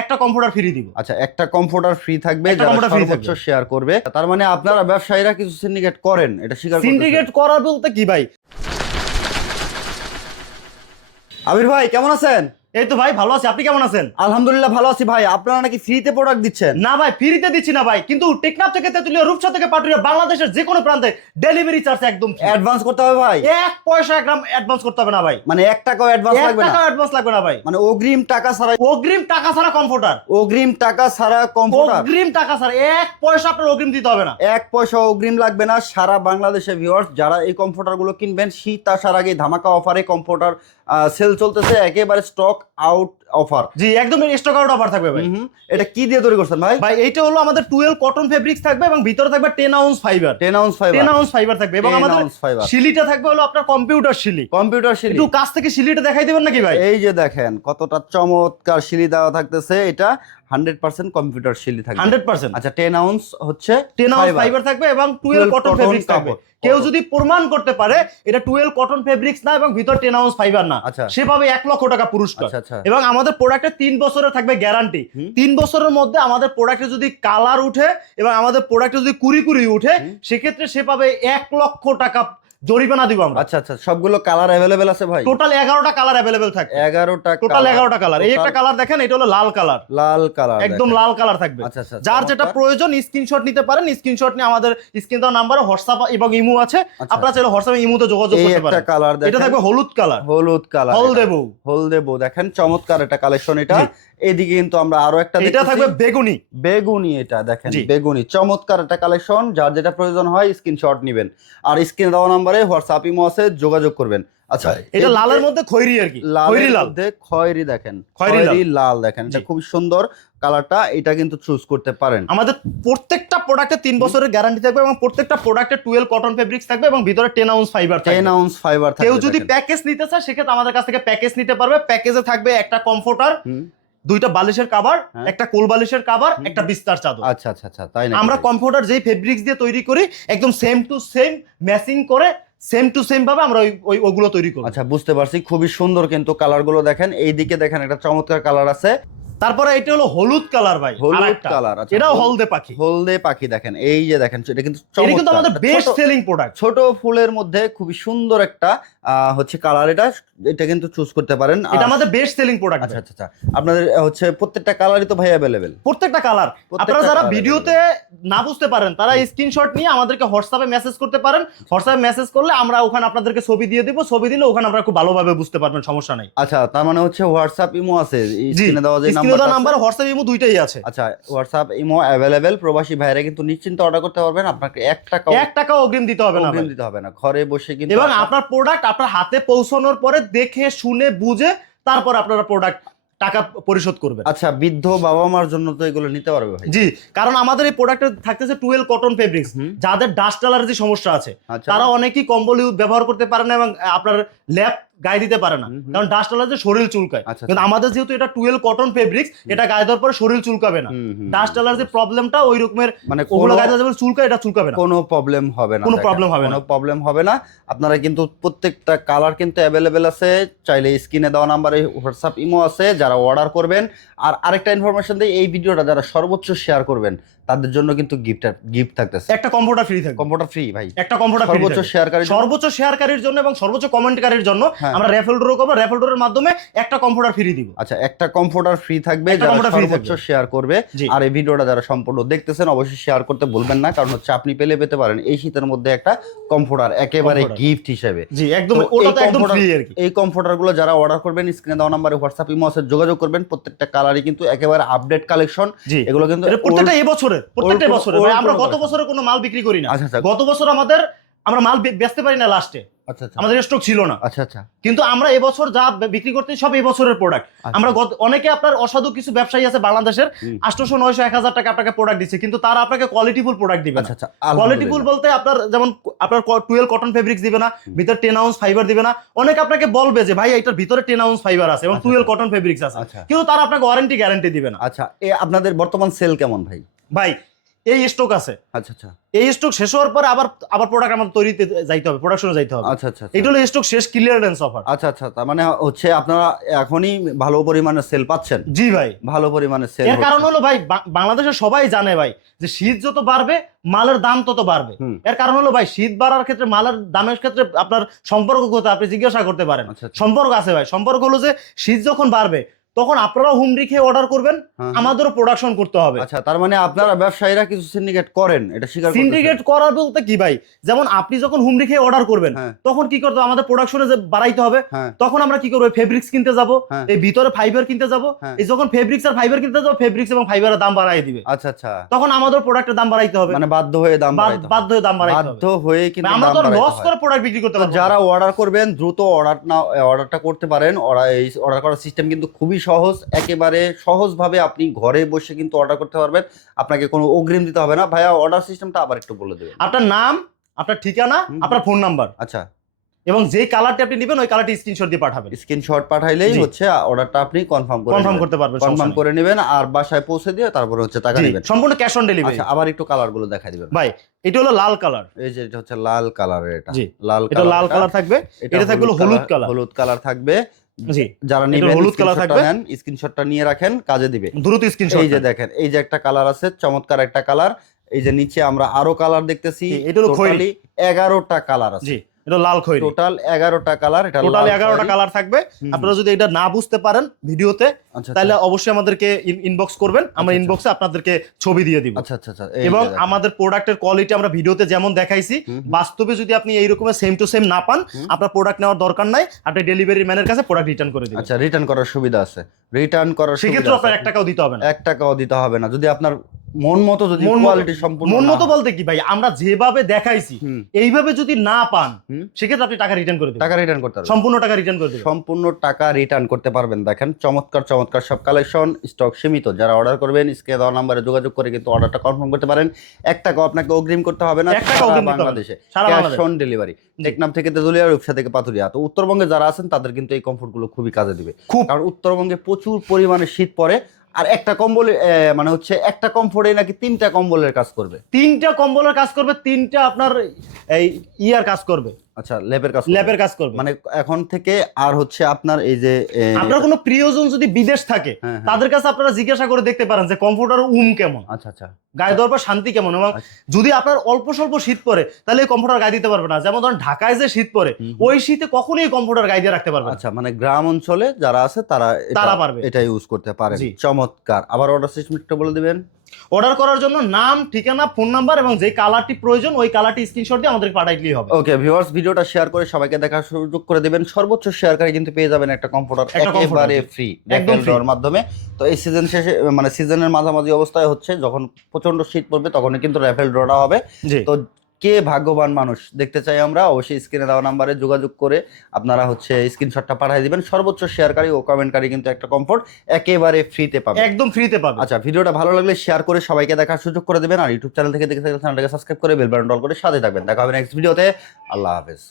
একটা computer free দিব আচ্ছা একটা কম্পিউটার ফ্রি থাকবে সর্বোচ্চ থাকবে। শেয়ার করবে তার মানে আপনারা ব্যবসায়ীরা কিছু সিন্ডিকেট করেন এটা স্বীকার। সিন্ডিকেট করা বলতে কি ভাই আবির ভাই কেমন আছেন এই তো ভাই ভালো আছি। আপনি কেমন আছেন? আলহামদুলিল্লাহ ভালো আছি ভাই। আপনারা নাকি ফ্রিতে প্রোডাক্ট দিচ্ছেন? না ভাই ফ্রিতে দিচ্ছি না ভাই। কিন্তু টেকনাফ থেকে তেতুলিয়া রূপসা থেকে পাটুরিয়া বাংলাদেশের যে কোনো প্রান্তে ডেলিভারি চার্জ একদম। অ্যাডভান্স করতে হবে ভাই? এক পয়সা গ্রাম অ্যাডভান্স করতে হবে না ভাই। মানে এক টাকাও অ্যাডভান্স লাগবে না? টাকা অ্যাডভান্স লাগবে না ভাই। মানে অগ্রিম টাকা ছাড়া অগ্রিম টাকা ছাড়া কম্পিউটার অগ্রিম টাকা ছাড়া কমফোর্টার অগ্রিম টাকা ছাড়া এক পয়সা আপনার অগ্রিম দিতে হবে না। এক পয়সা অগ্রিম লাগবে না। সারা বাংলাদেশের ভিউয়ার্স যারা এই কমফোর্টারগুলো কিনবেন শীত আসার আগে ধামাকা অফারে কমফোর্টার সেল চলতেছে। একেবারে স্টক আউট অফার জি একদম স্টক আউট অফার থাকবে ভাই। এটা কি দিয়ে তৈরি করছেন ভাই? ভাই এইটা হলো আমাদের টুয়েলভ কটন ফেব্রিক্স থাকবে এবং ভিতরে থাকবে ten ounce fibre 10 ounce fibre 10 ounce fibre থাকবে এবং 10 আমাদের। শিলিটা থাকবে হলো আপনার কম্পিউটার শিলি। কম্পিউটার শিলি। একটু কাছ থেকে শিলিটা দেখাই দিবেন নাকি ভাই? এই যে দেখেন কতটা চমৎকার শিলি দেওয়া থাকতেছে। এটা হান্ড্রেড পার্সেন্ট কম্পিউটার শিলি থাকবে। Hundred percent. আচ্ছা টেন আউন্স হচ্ছে টেন আউন্স ফাইবার থাকবে এবং টুয়েলভ কটন ফেব্রিক্স থাকবে। কেউ যদি প্রমাণ করতে পারে এটা টুয়েলভ কটন ফেব্রিক্স না এবং ভিতর টেন আউন্স ফাইবার না আচ্ছা। সে পাবে এক লক্ষ টাকা পুরস্কার। আচ্ছা আচ্ছা। এবং আমাদের প্রোডাক্টে তিন বছরের থাকবে গ্যারান্টি তিন বছরের মধ্যে আমাদের প্রোডাক্টে যদি কালার উঠে এবং আমাদের প্রোডাক্টে যদি কুড়ি কুড়ি উঠে সেক্ষেত্রে সে পাবে এক লক্ষ টাকা জরিমানা দিব আমরা। আচ্ছা আচ্ছা সবগুলো কালার অ্যাভেলেবেল আছে ভাই? টোটাল এগারোটা কালার অ্যাভেলেবেল থাকবে। এগারোটা টোটাল এগারোটা কালার এই একটা কালার দেখেন এটা হলো লাল কালার লাল কালার একদম লাল কালার থাকবে। আচ্ছা আচ্ছা যার যেটা প্রয়োজন স্ক্রিনশট নিতে পারেন। স্ক্রিনশট নিয়ে আমাদের স্ক্রিন দেওয়া নাম্বারে হোয়াটসঅ্যাপ এবং ইমো আছে। আচ্ছা। আপনারা চাইলে হোয়াটসঅ্যাপে ইমোতে যোগাযোগ করতে পারেন। কালার এটা থাকবে হলুদ কালার হলুদ কালার হলদেবু হলদেবু দেখেন চমৎকার একটা কালেকশন এটা। এদিকে কিন্তু আমরা আরও একটা এটা থাকবে বেগুনি। বেগুনি এটা দেখেন বেগুনি। চমৎকার একটা কালেকশন যার যেটা প্রয়োজন হয় স্ক্রিনশট নেবেন। আর স্ক্রিনে দেওয়া নাম্বারে হোয়াটসঅ্যাপ ইমো আছে যোগাযোগ করবেন। আচ্ছা এটা লালের মধ্যে খৈরি আর কি খৈরি লাল। মধ্যে খয়েরি দেখেন খয়েরি লাল। দেখেন এটা খুব সুন্দর কালারটা এটা কিন্তু চুজ করতে পারেন। আমাদের প্রত্যেকটা প্রোডাক্টে তিন বছরের গ্যারান্টি থাকবে এবং প্রত্যেকটা প্রোডাক্টে টুয়েলভ কটন ফেব্রিক্স থাকবে এবং ভিতরে ten ounce fibre ten ounce fibre কেউ যদি প্যাকেজ নিতে চায় সেক্ষেত্রে আমাদের কাছ থেকে প্যাকেজ নিতে পারবে। প্যাকেজে থাকবে একটা কমফোর্টার দুইটা বালিশের কাভার হ্যাঁ। একটা কোল বালিশের কাভার একটা বিস্তার চাদর। আচ্ছা আচ্ছা আচ্ছা তাই না আমরা কমফোর্টার যেই ফেব্রিক্স দিয়ে তৈরি করি একদম সেম টু সেম ম্যাচিং করে সেম টু সেম ভাবে আমরা ওই ওই ওগুলো তৈরি করি। আচ্ছা বুঝতে পারছি। খুবই সুন্দর কিন্তু কালারগুলো দেখেন। এইদিকে দেখেন একটা চমৎকার কালার আছে। তারপরে এটা হলো হলুদ কালার ভাই হলুদ কালার আচ্ছা। এটাও হলদে পাখি। হলদে পাখি দেখেন এই যে দেখেন এটা কিন্তু এটা কিন্তু আমাদের বেস্ট সেলিং প্রোডাক্ট ছোট ফুলের মধ্যে খুবই সুন্দর একটা হচ্ছে কালার এটা এটা কিন্তু চুজ করতে পারেন। এটা আমাদের বেস্ট সেলিং প্রোডাক্ট আচ্ছা আচ্ছা আপনাদের হচ্ছে প্রত্যেকটা কালারই তো ভাই অ্যাভেলেবেল প্রত্যেকটা কালার। আপনারা যারা ভিডিওতে না বুঝতে পারেন তারা স্ক্রিনশট নিয়ে আমাদেরকে হোয়াটসঅ্যাপে মেসেজ করতে পারেন। হোয়াটসঅ্যাপে মেসেজ করলে আমরা ওখানে আপনাদেরকে ছবি দিয়ে দিব। ছবি দিলে ওখানে আপনারা খুব ভালোভাবে বুঝতে পারবেন সমস্যা নাই। আচ্ছা তার মানে হচ্ছে হোয়াটসঅ্যাপ ইমো আছে স্ক্রিনে দেওয়া যে নাম্বার হোয়াটসঅ্যাপ ইমো দুইটাই আছে। আচ্ছা হোয়াটসঅ্যাপ ইমো অ্যাভেলেবেল প্রবাসী ভাইরা কিন্তু নিশ্চিন্ত অর্ডার করতে পারবেন। আপনাকে এক টাকা এক টাকা অগ্রিম দিতে হবে না অগ্রিম দিতে হবে না। ঘরে বসে কিন্তু এবং আপনার- প্রোডাক্ট আপনার হাতে পৌঁছানোর পরে দেখে শুনে বুঝে তারপর আপনারা প্রোডাক্ট টাকা পরিশোধ করবেন। আচ্ছা বৃদ্ধ বাবা মার জন্য তো এগুলো নিতে পারবে ভাই। জি কারণ আমাদের এই প্রোডাক্টে থাকতেছে টুয়েলভ কটন ফেব্রিক্স যাদের ডাস্ট অ্যালার্জি সমস্যা আছে আচ্ছা। তারা অনেকেই কম্বল ব্যবহার করতে পারে না এবং আপনার ল্যাপ গায়ে দিতে পারে না। কারণ ডাস্ট অ্যালার্জি শরীর চুলকায় আচ্ছা, কিন্তু আচ্ছা। আমাদের যেহেতু এটা টুয়েলভ কটন ফেব্রিক্স এটা গায়ে দেওয়ার পরে শরীর চুলকাবে না ডাস্ট হুম। অ্যালার্জির প্রবলেমটা ওই রকমের মানে ওগুলো গায়ে দেওয়া চুলকায় এটা চুলকাবে না কোনো প্রবলেম হবে না কোনো প্রবলেম হবে না। কোনো প্রবলেম হবে না আপনারা কিন্তু প্রত্যেকটা কালার কিন্তু অ্যাভেলেবেল আছে চাইলে স্ক্রিনে দেওয়া নাম্বারে হোয়াটসঅ্যাপ ইমো আছে যারা অর্ডার করবেন আর আরেকটা ইনফরমেশন দিই এই ভিডিওটা যারা সর্বোচ্চ শেয়ার করবেন তাদের জন্য কিন্তু গিফট গিফট থাকতেছে। একটা কম্পিউটার ফ্রি থাকবে। কম্পিউটার ফ্রি ভাই। একটা কম্পিউটার সর্বোচ্চ শেয়ারকারী সর্বোচ্চ শেয়ারকারীর জন্য এবং সর্বোচ্চ কমেন্টকারীর জন্য হ্যাঁ। আমরা রেফেল ড্র করব। রেফেল ড্রোর মাধ্যমে একটা কম্পিউটার ফ্রি দিব। আচ্ছা একটা কম্পিউটার ফ্রি থাকবে যারা সর্বোচ্চ শেয়ার করবে। আর এই ভিডিওটা যারা সম্পূর্ণ দেখতেছেন অবশ্যই শেয়ার করতে ভুলবেন না কারণ হচ্ছে আপনি পেলে পেতে পারেন এই শীতের মধ্যে একটা কম্পিউটার একেবারে গিফট হিসেবে। জি একদম ওটা তো একদম ফ্রি আর কি। এই কমফোর্টারগুলো যারা অর্ডার করবেন স্ক্রিনে দেওয়া নাম্বারে হোয়াটসঅ্যাপ ইমো আছে যোগাযোগ করবেন। প্রত্যেকটা কালারই কিন্তু একেবারে আপডেট কালেকশন এগুলো কিন্তু প্রত্যেকটা এবছরের প্রত্যেকটা বছরে old আমরা গত বছরে। কোনো মাল বিক্রি করি না। আচ্ছা আচ্ছা। গত বছর আমাদের আমরা মাল বেচতে পারি না লাস্টে আচ্ছা আচ্ছা। আমাদের স্টক ছিল না। আচ্ছা আচ্ছা। কিন্তু আমরা এবছর যা বিক্রি করতে সব এবছরের প্রোডাক্ট আচ্ছা। আমরা অনেকে আপনার অসাধু কিছু ব্যবসায়ী আছে বাংলাদেশের। আটশোশো নয়শো এক হাজার টাকা আপনাকে প্রোডাক্ট দিচ্ছে কিন্তু তারা আপনাকে কোয়ালিটিফুল প্রোডাক্ট দিবে আচ্ছা কোয়ালিটিফুল বলতে আপনার যেমন আপনার টুয়েলভ কটন ফেব্রিক্স দিবে না ভিতরে টেন আউন্স ফাইবার দিবে না। অনেক আপনাকে বলবে যে ভাই এটার ভিতরে টেন আউন্স ফাইবার আছে এবং টুয়েলভ। কটন ফেব্রিক্স আছে। কিন্তু তারা আপনাকে ওয়ারেন্টি গ্যারান্টি দিবে না। আচ্ছা এ আপনাদের বর্তমান সেল কেমন ভাই? ভাই এই স্টক আছে। আচ্ছা আচ্ছা। এই স্টক শেষ হওয়ার পর আবার আবার প্রোডাক্ট আমাদের তৈরিতে যাইতে হবে প্রোডাকশনে যাইতে হবে। আচ্ছা আচ্ছা আচ্ছা। এটা হলো স্টক শেষ ক্লিয়ারেন্স অফার আচ্ছা আচ্ছা তার মানে হচ্ছে আপনারা এখনই ভালো পরিমাণে সেল পাচ্ছেন? জি ভাই। ভালো পরিমাণে সেল এর কারণ হলো ভাই বাংলাদেশে সবাই জানে ভাই যে শীত যত বাড়বে মালের দাম তত বাড়বে। এর কারণ হলো ভাই শীত বাড়ার ক্ষেত্রে মালের দামের ক্ষেত্রে আপনার সম্পর্ক কোথায় আপনি জিজ্ঞাসা করতে পারেন। আচ্ছা আচ্ছা। সম্পর্ক আছে ভাই। সম্পর্ক হলো যে শীত যখন বাড়বে তখন আপনারাও হুম রেখে অর্ডার করবেন হ্যাঁ। আমাদেরও প্রোডাকশন করতে হবে। আচ্ছা তার মানে আপনারা ব্যবসায়ীরা কিছু সিন্ডিকেট করেন এটা স্বীকার? সিন্ডিকেট করার বলতে কি ভাই? যেমন আপনি যখন হুম রেখে অর্ডার করবেন হ্যাঁ। তখন কি করতে আমাদের প্রোডাকশনে যে বাড়াইতে হবে হ্যাঁ। তখন আমরা কি করব? ফেব্রিক্স কিনতে যাব। এই ভিতরে ফাইবার কিনতে যাব। এই যখন ফেব্রিক্স আর ফাইবার কিনতে যাব ফেব্রিক্স এবং ফাইবারের দাম বাড়াই দিবে। আচ্ছা আচ্ছা। তখন আমাদের প্রোডাক্টের দাম বাড়াইতে হবে। মানে বাধ্য হয়ে দাম বাড়াইতে হবে। বাধ্য হয়ে দাম বাড়াইতে বাধ্য হয়ে কিন্তু আমরা তো লস করে প্রোডাক্ট বিক্রি করতে পারব যারা অর্ডার করবেন দ্রুত অর্ডার না অর্ডারটা করতে পারেন। অর্ডার করার সিস্টেম কিন্তু খুবই সহজ একেবারে সহজভাবে আপনি ঘরে বসে কিন্তু অর্ডার করতে পারবেন। আপনাকে কোনো অগ্রিম দিতে হবে না। ভাইয়া অর্ডার সিস্টেমটা আবার একটু বলে দেবেন। আপনার নাম আপনার ঠিকানা আপনার ফোন নাম্বার আচ্ছা। এবং যেই কালারটি আপনি নেবেন ওই কালারটি স্ক্রিনশট দিয়ে পাঠাবেন। স্ক্রিনশট পাঠাইলেই হচ্ছে অর্ডারটা আপনি কনফার্ম করে কনফার্ম করতে পারবেন কনফার্ম করে নেবেন আর বাসায় পৌঁছে দিয়ে তারপরে হচ্ছে টাকা নেবেন। সম্পূর্ণ ক্যাশ অন ডেলিভারি আচ্ছা আবার একটু কালারগুলো দেখাই দিবেন। ভাই এটা হলো লাল কালার এই যে এটা হচ্ছে লাল কালারের এটা। লাল এটা লাল কালার থাকবে। এটা থাকবে হলুদ কালার হলুদ কালার থাকবে। জি। যারা নেবেন হলুদ কালার থাকবে। নেন স্ক্রিনশটটা নিয়ে রাখেন কাজে দিবে। দ্রুত স্ক্রিনশট এই যে দেখেন এই যে একটা কালার আছে চমৎকার একটা কালার। এই যে নিচে আমরা আরও কালার দেখতেছি। এটা হলো খয়েরি। এগারোটা কালার আছে। জি। এটা লাল খয়েরি টোটাল এগারোটা কালার এটা টোটাল এগারোটা। কালার থাকবে। আপনারা যদি এটা না বুঝতে পারেন ভিডিওতে আচ্ছা তাহলে অবশ্যই আমাদেরকে ইনবক্স করবেন। আমরা আচ্ছা, ইনবক্সে আপনাদেরকে ছবি দিয়ে দিব। আচ্ছা আচ্ছা আচ্ছা। এবং। আমাদের প্রোডাক্টের কোয়ালিটি আমরা ভিডিওতে যেমন দেখাইছি। বাস্তবে যদি আপনি এইরকমের সেম টু সেম না পান আপনার প্রোডাক্ট নেওয়ার দরকার নাই। আপনি ডেলিভারি ম্যানের কাছে প্রোডাক্ট রিটার্ন করে দিবেন। আচ্ছা রিটার্ন করার সুবিধা আছে। রিটার্ন করার সুবিধা সেক্ষেত্রে আপনার। এক টাকাও দিতে হবে না। এক টাকাও দিতে হবে না। যদি আপনার মন মতো যদি কোয়ালিটি সম্পূর্ণ মন মতো বলতে কি ভাই? আমরা যেভাবে দেখাইছি এইভাবে যদি না পান সেক্ষেত্রে আপনি টাকা রিটার্ন করে দিবেন। টাকা রিটার্ন করতে সম্পূর্ণ টাকা রিটার্ন করে দিবেন। সম্পূর্ণ টাকা রিটার্ন করতে পারবেন। দেখেন চমৎকার চমৎকার সব কালেকশন স্টক সীমিত। যারা অর্ডার করবেন স্ক্রিনে দেওয়া নাম্বারে যোগাযোগ করে কিন্তু অর্ডারটা কনফার্ম করতে পারেন। এক টাকাও আপনাকে অগ্রিম করতে হবে না। বাংলাদেশে। ক্যাশ অন ডেলিভারি টেকনাম থেকে তেতুলিয়া রূপসা থেকে পাতুরিয়া তো উত্তরবঙ্গে যারা আছেন তাদের কিন্তু এই কমফোর্টগুলো খুবই কাজে দিবে। খুব। কারণ উত্তরবঙ্গে প্রচুর পরিমাণে শীত পড়ে আর একটা কম্বল মানে হচ্ছে একটা কমফোর্টে নাকি তিনটা কম্বলের কাজ করবে? তিনটা কম্বলের কাজ করবে তিনটা আপনার এই ইয়ার কাজ করবে। আচ্ছা ল্যাবের কাজ ল্যাবের কাজ করবে। মানে এখন থেকে আর হচ্ছে আপনার এই যে আপনার কোনো প্রিয়জন যদি বিদেশ থাকে হ্যাঁ, হ্যাঁ। তাদের কাছে আপনারা জিজ্ঞাসা করে দেখতে পারেন যে কমফোর্টার উম কেমন। আচ্ছা আচ্ছা। গায়ে দেওয়ার পর শান্তি কেমন? এবং আচ্ছা। যদি আপনার অল্প স্বল্প শীত পড়ে তাহলে এই কমফোর্টার গায়ে দিতে পারবে না। যেমন ধরেন ঢাকায় যে শীত হুম। ওই শীতে কখনোই এই কমফোর্টার গায়ে দিয়ে রাখতে পারবে আচ্ছা মানে গ্রাম অঞ্চলে যারা আছে তারা তারা পারবে। এটা ইউজ করতে পারে চমৎকার। আবার অর্ডার সিস্টেমটা বলে দিবেন। অর্ডার করার জন্য নাম ঠিকানা ফোন নাম্বার এবং যে কালারটি প্রয়োজন ওই কালারটি স্ক্রিনশট দিয়ে আমাদেরকে পাঠাইলেই হবে। ওকে ভিউয়ার্স ভিডিওটা শেয়ার করে সবাইকে দেখার সুযোগ করে দিবেন। সর্বোচ্চ শেয়ারকারী কিন্তু পেয়ে যাবেন একটা কম্পিউটার একেবারে ফ্রি একদম। দেওয়ার মাধ্যমে। তো এই সিজন শেষে মানে সিজনের মাঝামাঝি অবস্থায় হচ্ছে যখন প্রচণ্ড শীত পড়বে তখনই কিন্তু র্যাফেল ড্রটা হবে। তো কে ভাগ্যবান মানুষ দেখতে চাই আমরা অবশ্যই স্ক্রিনে দেওয়া নাম্বারে যোগাযোগ করে আপনারা হচ্ছে স্ক্রিনশটটা পাঠিয়ে দিবেন। সর্বোচ্চ শেয়ারকারী ও কমেন্টকারী কিন্তু একটা কমফোর্ট একেবারে ফ্রিতে পাবে। একদম ফ্রিতে পাবে। আচ্ছা ভিডিওটা ভালো লাগলে শেয়ার করে সবাইকে দেখার সুযোগ করে দেবেন আর ইউটিউব চ্যানেল থেকে দেখে থাকলে চ্যানেলটাকে সাবস্ক্রাইব করে বেল বাটন অল করে সাথে থাকবেন। দেখা হবে নেক্সট ভিডিওতে আল্লাহ হাফেজ।